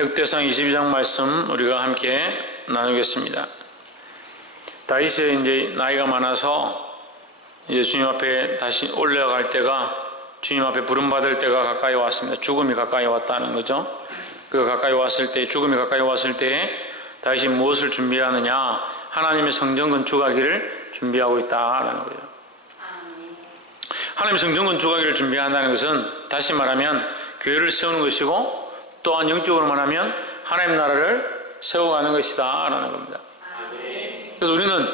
역대상 22장 말씀 우리가 함께 나누겠습니다. 다윗이 이제 나이가 많아서 이제 주님 앞에 다시 올라갈 때가, 주님 앞에 부름받을 때가 가까이 왔습니다. 죽음이 가까이 왔다는 거죠. 그 가까이 왔을 때, 죽음이 가까이 왔을 때 다윗이 무엇을 준비하느냐? 하나님의 성전 건축하기를 준비하고 있다라는 거예요. 하나님의 성전 건축하기를 준비한다는 것은 다시 말하면 교회를 세우는 것이고, 또한 영적으로 말하면 하나님 나라를 세워가는 것이다 라는 겁니다. 그래서 우리는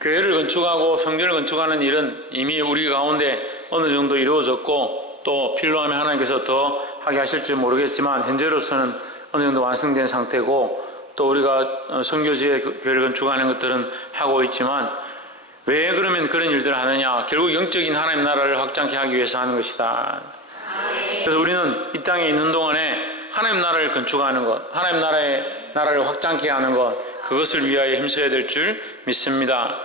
교회를 건축하고 성전을 건축하는 일은 이미 우리 가운데 어느 정도 이루어졌고, 또 필요하면 하나님께서 더 하게 하실지 모르겠지만 현재로서는 어느 정도 완성된 상태고, 또 우리가 선교지에 교회를 건축하는 것들은 하고 있지만, 왜 그러면 그런 일들을 하느냐? 결국 영적인 하나님 나라를 확장케 하기 위해서 하는 것이다. 그래서 우리는 이 땅에 있는 동안에 하나님 나라를 건축하는 것, 하나님 나라를 확장케 하는 것, 그것을 위하여 힘써야 될 줄 믿습니다.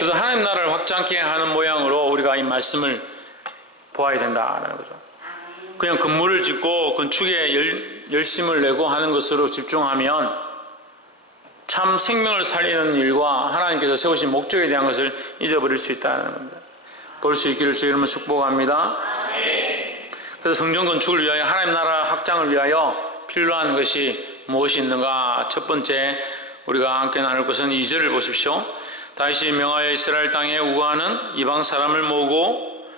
그래서 하나님 나라를 확장케 하는 모양으로 우리가 이 말씀을 보아야 된다는 거죠. 그냥 건물을 짓고 건축에 열심을 내고 하는 것으로 집중하면 참 생명을 살리는 일과 하나님께서 세우신 목적에 대한 것을 잊어버릴 수 있다는 겁니다. 볼 수 있기를 주의 이름으로 축복합니다. 그래서 성전 건축을 위하여, 하나님 나라 확장을 위하여 필요한 것이 무엇이 있는가? 첫 번째 우리가 함께 나눌 것은 2절을 보십시오. 다윗이 명하여 이스라엘 땅에 우거하는 이방 사람을 모으고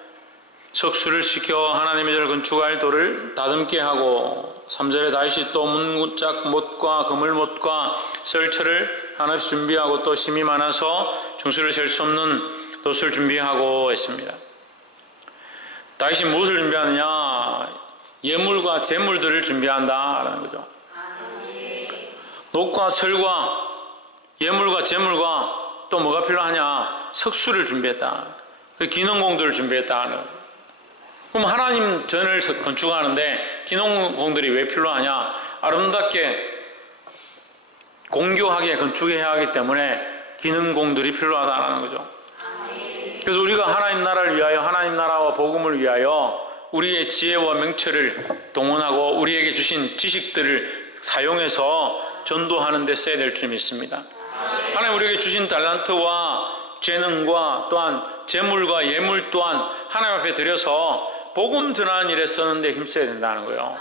석수를 시켜 하나님의 전을 건축할 돌을 다듬게 하고, 3절에 다윗이 또 문짝 못과 그물못과 썰철을 하나씩 준비하고, 또 심이 많아서 중수를 셀 수 없는 돛을 준비하고 했습니다. 다윗이 무엇을 준비하느냐? 예물과 제물들을 준비한다라는 거죠. 놋과 철과 예물과 제물과 또 뭐가 필요하냐? 석수를 준비했다. 기능공들을 준비했다. 그럼 하나님 전을 건축하는데 기능공들이 왜 필요하냐? 아름답게 공교하게 건축해야 하기 때문에 기능공들이 필요하다는 거죠. 그래서 우리가 하나님 나라를 위하여, 하나님 나라와 복음을 위하여 우리의 지혜와 명철을 동원하고 우리에게 주신 지식들을 사용해서 전도하는 데 써야 될 줄 믿습니다. 하나님 우리에게 주신 달란트와 재능과 또한 재물과 예물 또한 하나님 앞에 드려서 복음 전하는 일에 쓰는 데 힘써야 된다는 거예요.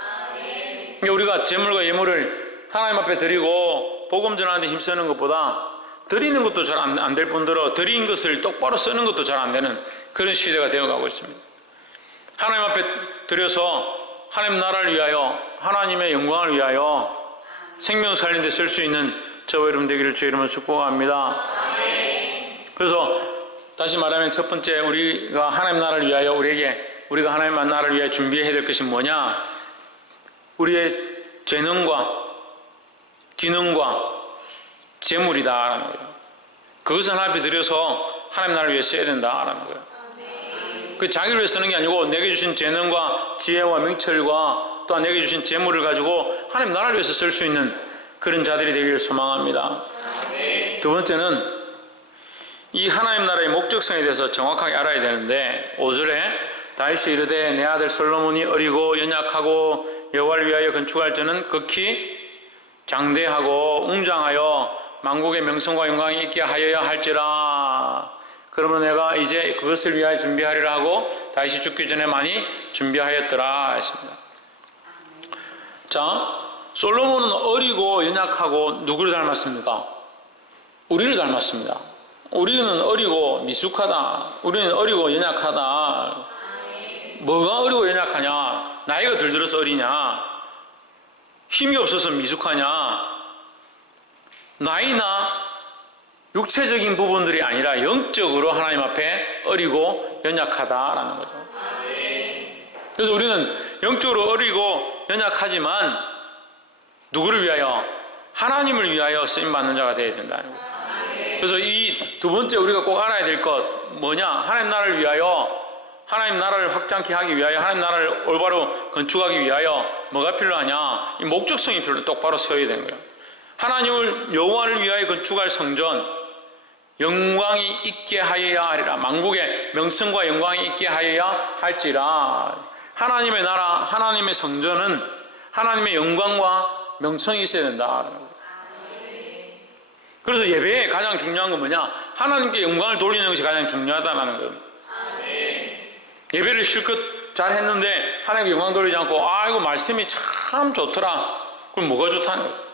그러니까 우리가 재물과 예물을 하나님 앞에 드리고 복음 전하는 데 힘쓰는 것보다 드리는 것도 잘 안 될 뿐더러 드린 것을 똑바로 쓰는 것도 잘 안 되는 그런 시대가 되어가고 있습니다. 하나님 앞에 드려서 하나님 나라를 위하여, 하나님의 영광을 위하여 생명 살리는 데 쓸 수 있는 저와 여러분 되기를 주의 이름으로 축복합니다. 그래서 다시 말하면 첫 번째 우리가 하나님 나라를 위하여 우리가 하나님 나라를 위하여 준비해야 될 것이 뭐냐? 우리의 재능과 기능과 재물이다라는 거예요. 그것을 하나님 앞에 드려서 하나님 나라를 위해 써야 된다라는 거예요. 그 자기를 위해 쓰는 게 아니고 내게 주신 재능과 지혜와 명철과 또한 내게 주신 재물을 가지고 하나님 나라를 위해서 쓸 수 있는 그런 자들이 되기를 소망합니다. 두 번째는 이 하나님 나라의 목적성에 대해서 정확하게 알아야 되는데, 5절에 다윗이 이르되 내 아들 솔로몬이 어리고 연약하고 여호와를 위하여 건축할 자는 극히 장대하고 웅장하여 만국의 명성과 영광이 있게 하여야 할지라. 그러면 내가 이제 그것을 위하여 준비하리라 하고 다윗이 죽기 전에 많이 준비하였더라 했습니다. 자, 솔로몬은 어리고 연약하고 누구를 닮았습니까? 우리를 닮았습니다. 우리는 어리고 미숙하다. 우리는 어리고 연약하다. 뭐가 어리고 연약하냐? 나이가 들어서 어리냐? 힘이 없어서 미숙하냐? 나이나 육체적인 부분들이 아니라 영적으로 하나님 앞에 어리고 연약하다라는 거죠. 그래서 우리는 영적으로 어리고 연약하지만 누구를 위하여? 하나님을 위하여 쓰임받는 자가 되어야 된다는 거예요. 그래서 이 두 번째 우리가 꼭 알아야 될 것 뭐냐? 하나님 나라를 위하여, 하나님 나라를 확장케 하기 위하여, 하나님 나라를 올바로 건축하기 위하여 뭐가 필요하냐? 이 목적성이 똑바로 세워야 되는 거예요. 하나님을, 여호와를 위하여 건축할 성전, 영광이 있게 하여야 하리라. 만국의 명성과 영광이 있게 하여야 할지라. 하나님의 나라, 하나님의 성전은 하나님의 영광과 명성이 있어야 된다. 그래서 예배에 가장 중요한 건 뭐냐? 하나님께 영광을 돌리는 것이 가장 중요하다는 겁니다. 예배를 실컷 잘 했는데 하나님께 영광 돌리지 않고 이거 말씀이 참 좋더라. 그럼 뭐가 좋다는 거예요?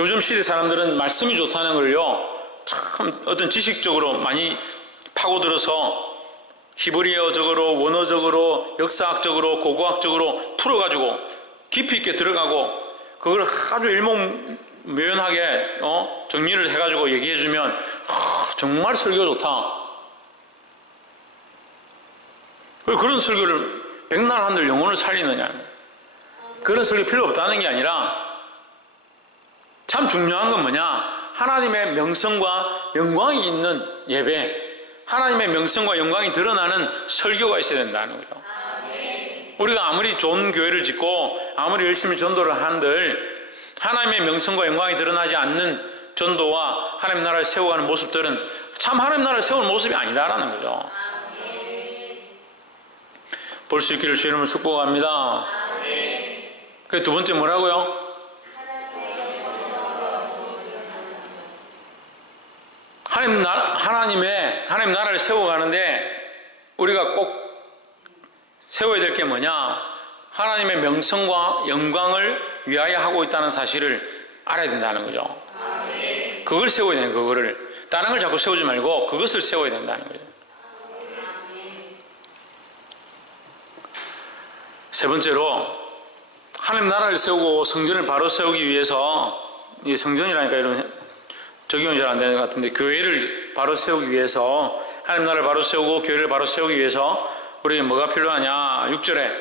요즘 시대 사람들은 말씀이 좋다는 걸요, 참 어떤 지식적으로 많이 파고들어서 히브리어적으로, 원어적으로, 역사학적으로, 고고학적으로 풀어가지고 깊이 있게 들어가고 그걸 아주 일목요연하게 정리를 해가지고 얘기해주면 정말 설교가 좋다. 그런 설교를 백날 한들 영혼을 살리느냐, 그런 설교 필요 없다는 게 아니라 참 중요한 건 뭐냐? 하나님의 명성과 영광이 있는 예배, 하나님의 명성과 영광이 드러나는 설교가 있어야 된다는 거죠. 우리가 아무리 좋은 교회를 짓고 아무리 열심히 전도를 한들 하나님의 명성과 영광이 드러나지 않는 전도와 하나님 나라를 세워가는 모습들은 참 하나님 나라를 세우는 모습이 아니다라는 거죠. 볼 수 있기를 주의 이름으로 축복합니다. 그 두 번째 뭐라고요? 하나님 나라를 세워가는데 우리가 꼭 세워야 될 게 뭐냐? 하나님의 명성과 영광을 위하여 하고 있다는 사실을 알아야 된다는 거죠. 그걸 세워야 되는 거예요. 그거를. 다른 걸 자꾸 세우지 말고 그것을 세워야 된다는 거죠. 세 번째로, 하나님 나라를 세우고 성전을 바로 세우기 위해서, 이 성전이라니까 이런 적용이 잘 안 되는 것 같은데, 교회를 바로 세우기 위해서, 하나님 나라를 바로 세우고 교회를 바로 세우기 위해서 우리에게 뭐가 필요하냐? 6절에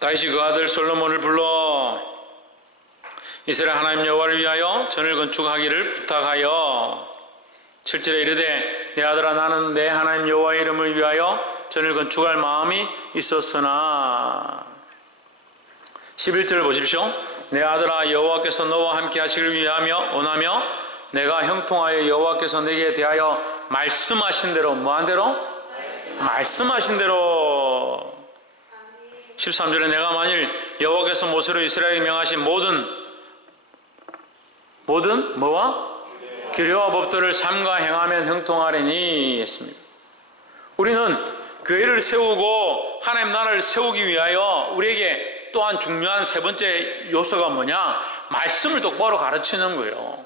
다윗이 그 아들 솔로몬을 불러 이스라엘 하나님 여호와를 위하여 전을 건축하기를 부탁하여 7절에 이르되 내 아들아 나는 내 하나님 여호와의 이름을 위하여 전을 건축할 마음이 있었으나 11절 보십시오. 내 아들아 여호와께서 너와 함께 하시기를 원하며 내가 형통하여 여호와께서 내게 대하여 말씀하신 대로 뭐한 대로? 말씀하신 대로 13절에 내가 만일 여호와께서 모세로 이스라엘에 명하신 모든 뭐와? 규례와 법도를 삼가 행하면 형통하리니 했습니다. 우리는 교회를 세우고 하나님 나라를 세우기 위하여 우리에게 또한 중요한 세 번째 요소가 뭐냐? 말씀을 똑바로 가르치는 거예요.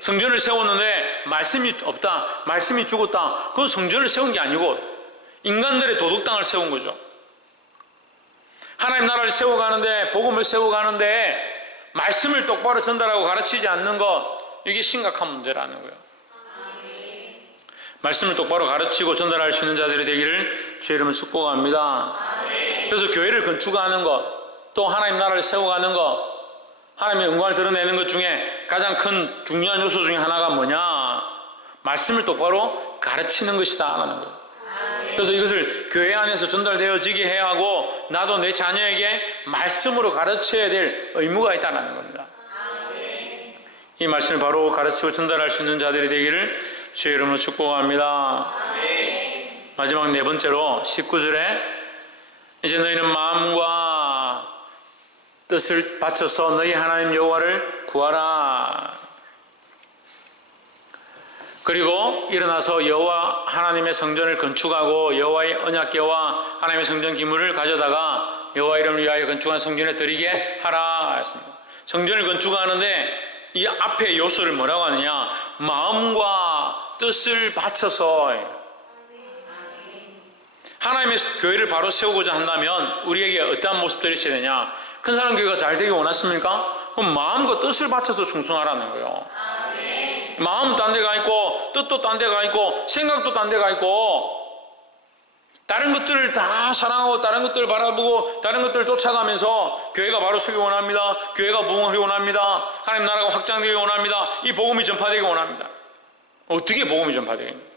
성전을 세웠는데 말씀이 없다, 말씀이 죽었다, 그건 성전을 세운 게 아니고 인간들의 도덕당을 세운 거죠. 하나님 나라를 세워가는데, 복음을 세워가는데 말씀을 똑바로 전달하고 가르치지 않는 것, 이게 심각한 문제라는 거예요. 말씀을 똑바로 가르치고 전달할 수 있는 자들이 되기를 주의 이름으로 축복합니다. 그래서 교회를 건축하는 것, 또 하나님 나라를 세워가는 것, 하나님의 영광을 드러내는 것 중에 가장 큰 중요한 요소 중에 하나가 뭐냐? 말씀을 똑바로 가르치는 것이다 하는 거예요. 그래서 이것을 교회 안에서 전달되어지게 해야 하고, 나도 내 자녀에게 말씀으로 가르쳐야 될 의무가 있다는 겁니다. 이 말씀을 바로 가르치고 전달할 수 있는 자들이 되기를 주의 이름으로 축복합니다. 마지막 네 번째로 19절에 이제 너희는 마음과 뜻을 바쳐서 너희 하나님 여호와를 구하라. 그리고 일어나서 여호와 하나님의 성전을 건축하고 여호와의 언약궤와 하나님의 성전 기물을 가져다가 여호와 이름을 위하여 건축한 성전에 드리게 하라 했습니다. 성전을 건축하는데 이 앞에 요소를 뭐라고 하느냐? 마음과 뜻을 바쳐서. 하나님의 교회를 바로 세우고자 한다면 우리에게 어떠한 모습들이 있어야 되냐? 큰 사람 교회가 잘 되기 원하십니까? 그럼 마음과 뜻을 바쳐서 충성하라는 거예요. 마음은 딴 데가 있고 뜻도 딴 데가 있고 생각도 딴 데가 있고 다른 것들을 다 사랑하고 다른 것들을 바라보고 다른 것들을 쫓아가면서 교회가 바로 서기 원합니다. 교회가 부흥하기 원합니다. 하나님 나라가 확장되기 원합니다. 이 복음이 전파되기 원합니다. 어떻게 복음이 전파되겠습니까?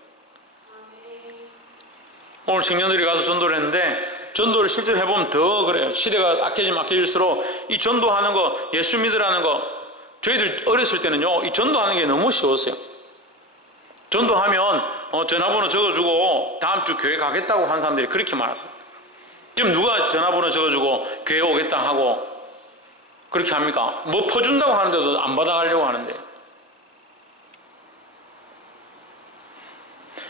오늘 청년들이 가서 전도를 했는데 전도를 실제로 해보면 더 그래요. 시대가 악해지면 악해질수록 이 전도하는 거, 예수 믿으라는 거, 저희들 어렸을 때는요 이 전도하는 게 너무 쉬웠어요. 전도하면 전화번호 적어주고 다음 주 교회 가겠다고 한 사람들이 그렇게 많았어요. 지금 누가 전화번호 적어주고 교회 오겠다 하고 그렇게 합니까? 뭐 퍼준다고 하는데도 안 받아가려고 하는데.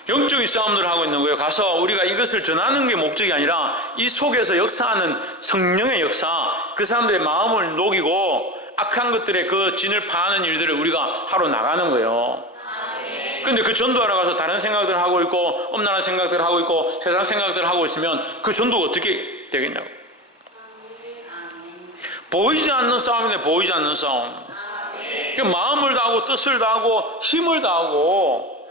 영적인 싸움들을 하고 있는 거예요. 가서 우리가 이것을 전하는 게 목적이 아니라 이 속에서 역사하는 성령의 역사, 그 사람들의 마음을 녹이고 악한 것들의 그 진을 파하는 일들을 우리가 하러 나가는 거예요. 근데 그 전도하러 가서 다른 생각들을 하고 있고 엄란한 생각들을 하고 있고 세상 생각들을 하고 있으면 그 전도가 어떻게 되겠냐고. 보이지 않는 싸움인데 보이지 않는 싸움. 마음을 다하고 뜻을 다하고 힘을 다하고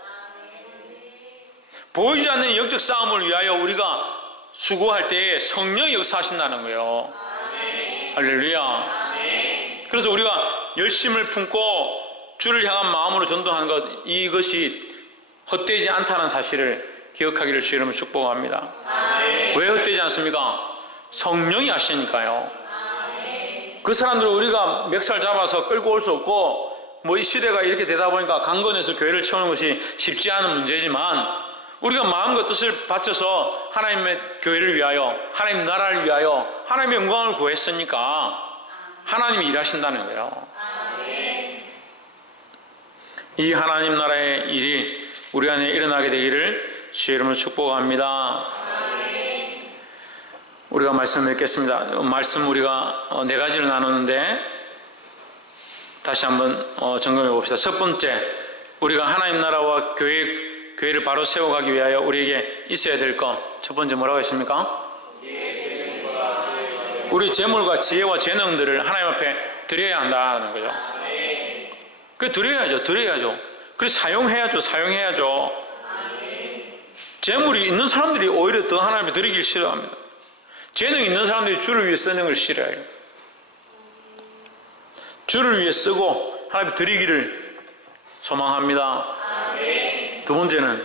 보이지 않는 영적 싸움을 위하여 우리가 수고할 때에 성령이 역사하신다는 거예요. 할렐루야. 그래서 우리가 열심을 품고 주를 향한 마음으로 전도하는 것, 이것이 헛되지 않다는 사실을 기억하기를 주의 이름으로 축복합니다. 왜 헛되지 않습니까? 성령이 하시니까요. 그 사람들을 우리가 멱살 잡아서 끌고 올 수 없고, 뭐 이 시대가 이렇게 되다 보니까 강건해서 교회를 채우는 것이 쉽지 않은 문제지만, 우리가 마음과 뜻을 바쳐서 하나님의 교회를 위하여, 하나님 나라를 위하여 하나님의 영광을 구했으니까 하나님이 일하신다는 거예요. 이 하나님 나라의 일이 우리 안에 일어나게 되기를 주의 이름으로 축복합니다. 우리가 말씀을 읽겠습니다. 말씀 우리가 4가지를 나누는데 다시 한번 점검해 봅시다. 첫 번째, 우리가 하나님 나라와 교회를 바로 세워가기 위하여 우리에게 있어야 될 것, 첫 번째 뭐라고 했습니까? 우리 재물과 지혜와 재능들을 하나님 앞에 드려야 한다는 거죠. 그 드려야죠. 그래서 사용해야죠. 재물이 있는 사람들이 오히려 더 하나님 앞에 드리길 싫어합니다. 재능이 있는 사람들이 주를 위해 쓰는 걸 싫어해요. 주를 위해 쓰고 하나님 앞에 드리기를 소망합니다. 두 번째는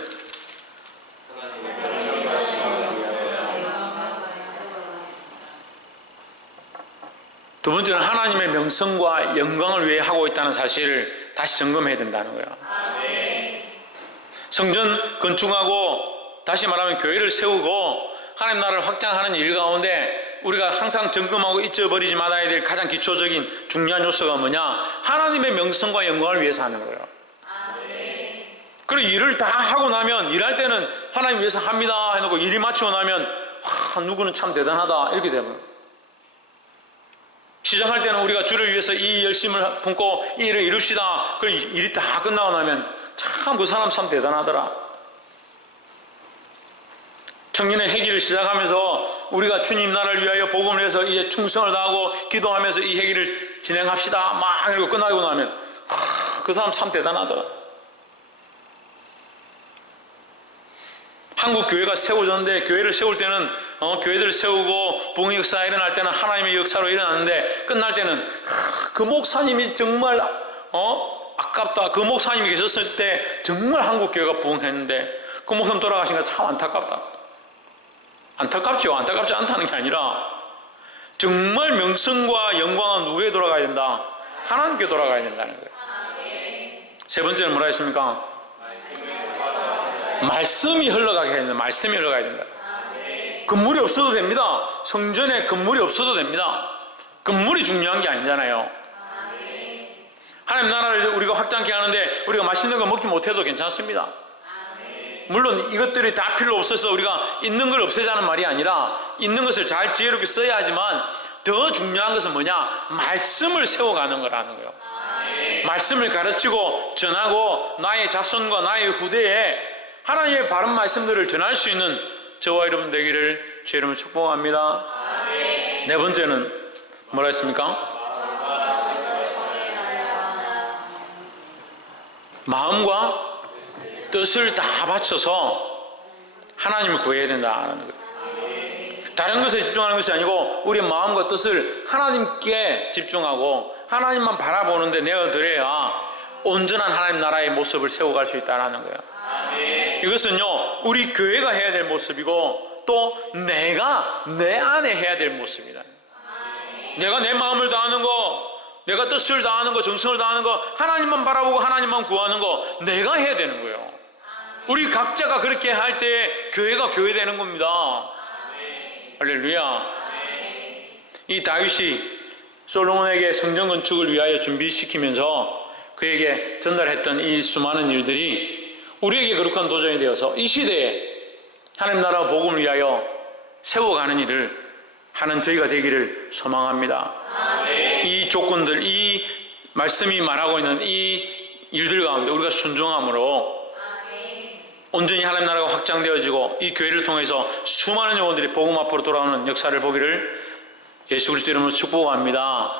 하나님의 명성과 영광을 위해 하고 있다는 사실을 다시 점검해야 된다는 거예요. 성전 건축하고 다시 말하면 교회를 세우고 하나님 나라를 확장하는 일 가운데 우리가 항상 점검하고 잊어버리지 말아야 될 가장 기초적인 중요한 요소가 뭐냐? 하나님의 명성과 영광을 위해서 하는 거예요. 그리고 일을 다 하고 나면, 일할 때는 하나님 위해서 합니다 해놓고 일이 마치고 나면 누구는 참 대단하다 이렇게 되면, 시작할 때는 우리가 주를 위해서 이 열심을 품고 이 일을 이룹시다. 그리고 일이 다 끝나고 나면 참 그 사람 참 대단하더라. 청년의 회기를 시작하면서 우리가 주님 나라를 위하여 복음을 해서 이제 충성을 다하고 기도하면서 이 회기를 진행합시다 막 이러고 끝나고 나면 그 사람 참 대단하더라. 한국 교회가 세워졌는데, 교회를 세울 때는 교회들을 세우고 부흥 역사가 일어날 때는 하나님의 역사로 일어났는데, 끝날 때는 그 목사님이 정말 아깝다. 그 목사님이 계셨을 때 정말 한국 교회가 부흥했는데 그 목사님 돌아가신 거 참 안타깝다. 안타깝죠. 안타깝지 않다는 게 아니라 정말 명성과 영광은 누구에게 돌아가야 된다? 하나님께 돌아가야 된다는 거예요. 세 번째는 뭐라 했습니까? 말씀이 흘러가게 해야 된다. 말씀이 흘러가야 된다. 건물이 없어도 됩니다. 성전에 건물이 없어도 됩니다. 건물이 중요한 게 아니잖아요. 하나님 나라를 우리가 확장케 하는데 우리가 맛있는 거 먹지 못해도 괜찮습니다. 물론 이것들이 다 필요 없어서 우리가 있는 걸 없애자는 말이 아니라 있는 것을 잘 지혜롭게 써야 하지만 더 중요한 것은 뭐냐? 말씀을 세워가는 거라는 거예요. 말씀을 가르치고 전하고 나의 자손과 나의 후대에 하나님의 바른 말씀들을 전할 수 있는 저와 여러분 되기를 주의 이름으로 축복합니다. 네 번째는 뭐라 했습니까? 마음과 뜻을 다 바쳐서 하나님을 구해야 된다는 거예요. 다른 것에 집중하는 것이 아니고 우리의 마음과 뜻을 하나님께 집중하고 하나님만 바라보는데 내어드려야 온전한 하나님 나라의 모습을 세워갈 수 있다는 거예요. 이것은요, 우리 교회가 해야 될 모습이고 또 내가 내 안에 해야 될 모습이다. 내가 내 마음을 다하는 거, 내가 뜻을 다하는 거, 정성을 다하는 거, 하나님만 바라보고 하나님만 구하는 거 내가 해야 되는 거예요. 우리 각자가 그렇게 할 때 교회가 교회 되는 겁니다. 할렐루야. 이 다윗이 솔로몬에게 성전 건축을 위하여 준비시키면서 그에게 전달했던 이 수많은 일들이 우리에게 거룩한 도전이 되어서 이 시대에 하나님 나라 복음을 위하여 세워가는 일을 하는 저희가 되기를 소망합니다. 이 조건들, 이 말씀이 말하고 있는 이 일들 가운데 우리가 순종함으로 온전히 하나님 나라가 확장되어지고 이 교회를 통해서 수많은 영혼들이 복음 앞으로 돌아오는 역사를 보기를 예수 그리스도 이름으로 축복합니다.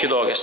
기도하겠습니다.